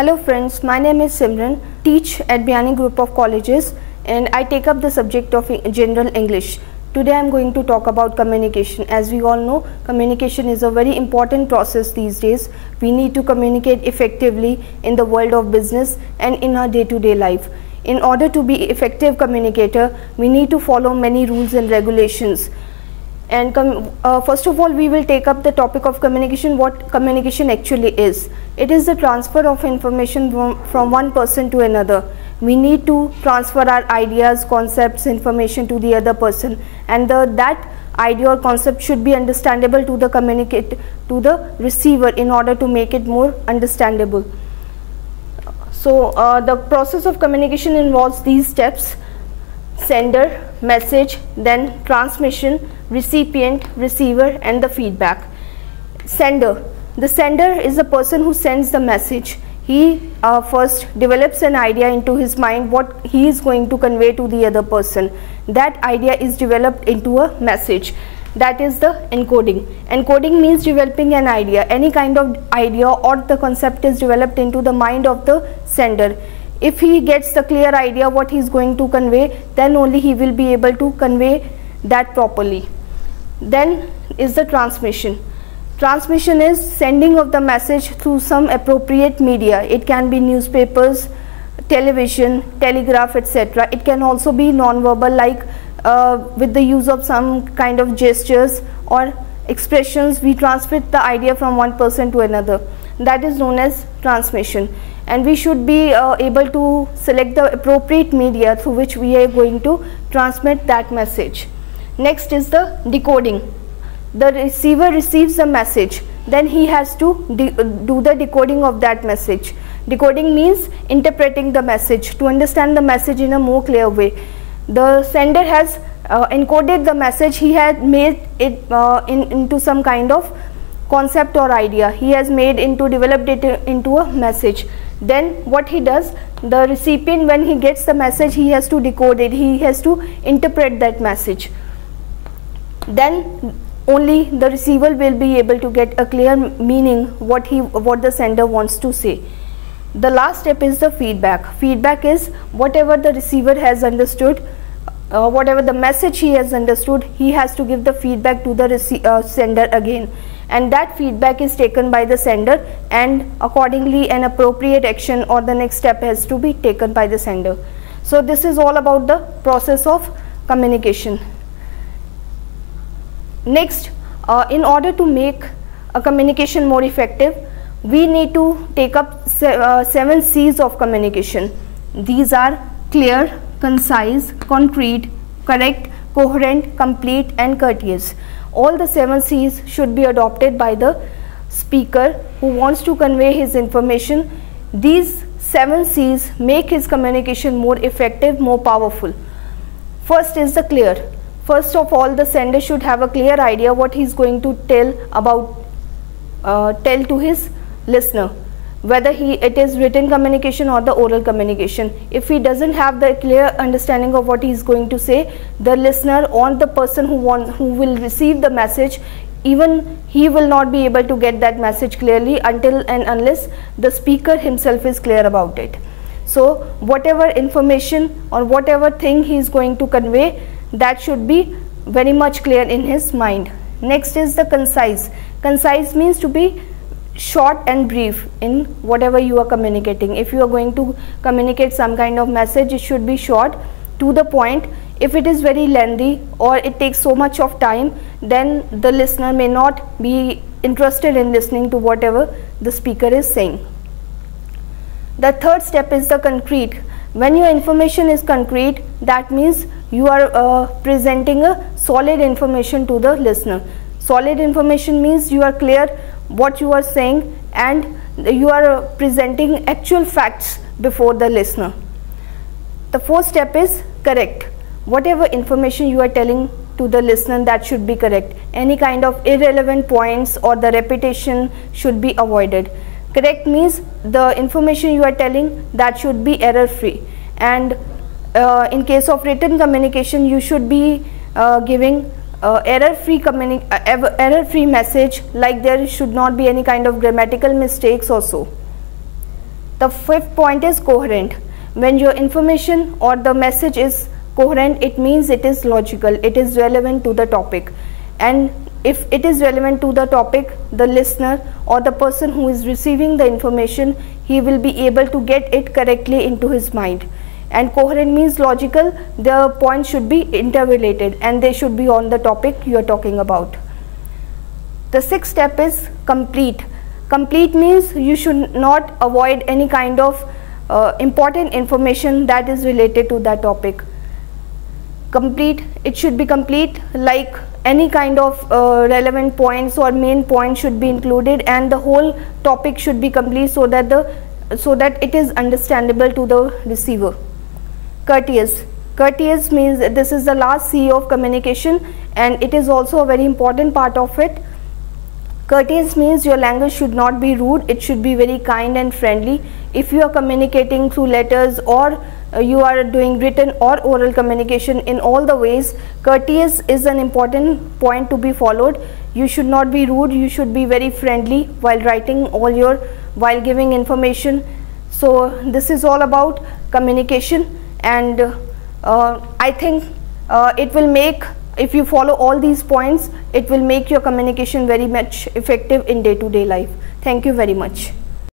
Hello friends, my name is Simran, teach at BCA group of colleges, and I take up the subject of general English. Today I am going to talk about communication. As we all know, communication is a very important process these days. We need to communicate effectively in the world of business and in our day-to-day life. In order to be effective communicator, we need to follow many rules and regulations. And first of all, we will take up the topic of communication, what communication actually is. It is the transfer of information from one person to another. We need to transfer our ideas, concepts, information to the other person, and that idea or concept should be understandable to the receiver in order to make it more understandable. So the process of communication involves these steps: sender, message, then transmission, recipient, receiver, and the feedback. Sender. The sender is the person who sends the message. He first develops an idea into his mind what he is going to convey to the other person. That idea is developed into a message. That is the encoding. Encoding means developing an idea. Any kind of idea or the concept is developed into the mind of the sender. If he gets the clear idea what he is going to convey, then only he will be able to convey that properly. Then is the transmission. Transmission is sending of the message through some appropriate media. It can be newspapers, television, telegraph, etc. It can also be non-verbal, like with the use of some kind of gestures or expressions. We transmit the idea from one person to another. That is known as transmission. And we should be able to select the appropriate media through which we are going to transmit that message. Next is the decoding. The receiver receives the message, then he has to do the decoding of that message. Decoding means interpreting the message, to understand the message in a more clear way. The sender has encoded the message, he had made it into some kind of concept or idea. He has developed it into a message. Then what he does, the recipient, when he gets the message, he has to decode it, he has to interpret that message. Then only the receiver will be able to get a clear meaning what the sender wants to say. The last step is the feedback. Feedback is whatever the receiver has understood, whatever the message he has understood, he has to give the feedback to the sender again. And that feedback is taken by the sender, and accordingly an appropriate action or the next step has to be taken by the sender. So this is all about the process of communication. Next, in order to make a communication more effective, we need to take up 7 C's of communication. These are clear, concise, concrete, correct, coherent, complete, and courteous. All the 7 C's should be adopted by the speaker who wants to convey his information. These 7 C's make his communication more effective, more powerful. First is the clear. First of all, the sender should have a clear idea what he is going to tell to his listener, whether it is written communication or the oral communication. If he doesn't have the clear understanding of what he is going to say, the listener or the person who will receive the message, even he will not be able to get that message clearly until and unless the speaker himself is clear about it. So whatever information or whatever thing he is going to convey, that should be very much clear in his mind. Next is the concise. Concise means to be short and brief in whatever you are communicating. If you are going to communicate some kind of message, it should be short, to the point. If it is very lengthy or it takes so much of time, then the listener may not be interested in listening to whatever the speaker is saying. The third step is the concrete. When your information is concrete, that means you are presenting a solid information to the listener. Solid information means you are clear what you are saying and you are presenting actual facts before the listener. The fourth step is correct. Whatever information you are telling to the listener, that should be correct. Any kind of irrelevant points or the repetition should be avoided. Correct means the information you are telling, that should be error free, and in case of written communication, you should be giving error-free message, like there should not be any kind of grammatical mistakes also. The fifth point is coherent. When your information or the message is coherent, it means it is logical, it is relevant to the topic. And if it is relevant to the topic, the listener or the person who is receiving the information, he will be able to get it correctly into his mind. And coherent means logical, the points should be interrelated and they should be on the topic you are talking about. The sixth step is complete. Complete means you should not avoid any kind of important information that is related to that topic. Complete, it should be complete, like any kind of relevant points or main points should be included, and the whole topic should be complete so that it is understandable to the receiver. Courteous. Courteous means this is the last C of communication and it is also a very important part of it. Courteous means your language should not be rude, it should be very kind and friendly. If you are communicating through letters or you are doing written or oral communication, in all the ways, courteous is an important point to be followed. You should not be rude, you should be very friendly while writing while giving information. So this is all about communication, and I think it will make, if you follow all these points, it will make your communication very much effective in day-to-day life. Thank you very much.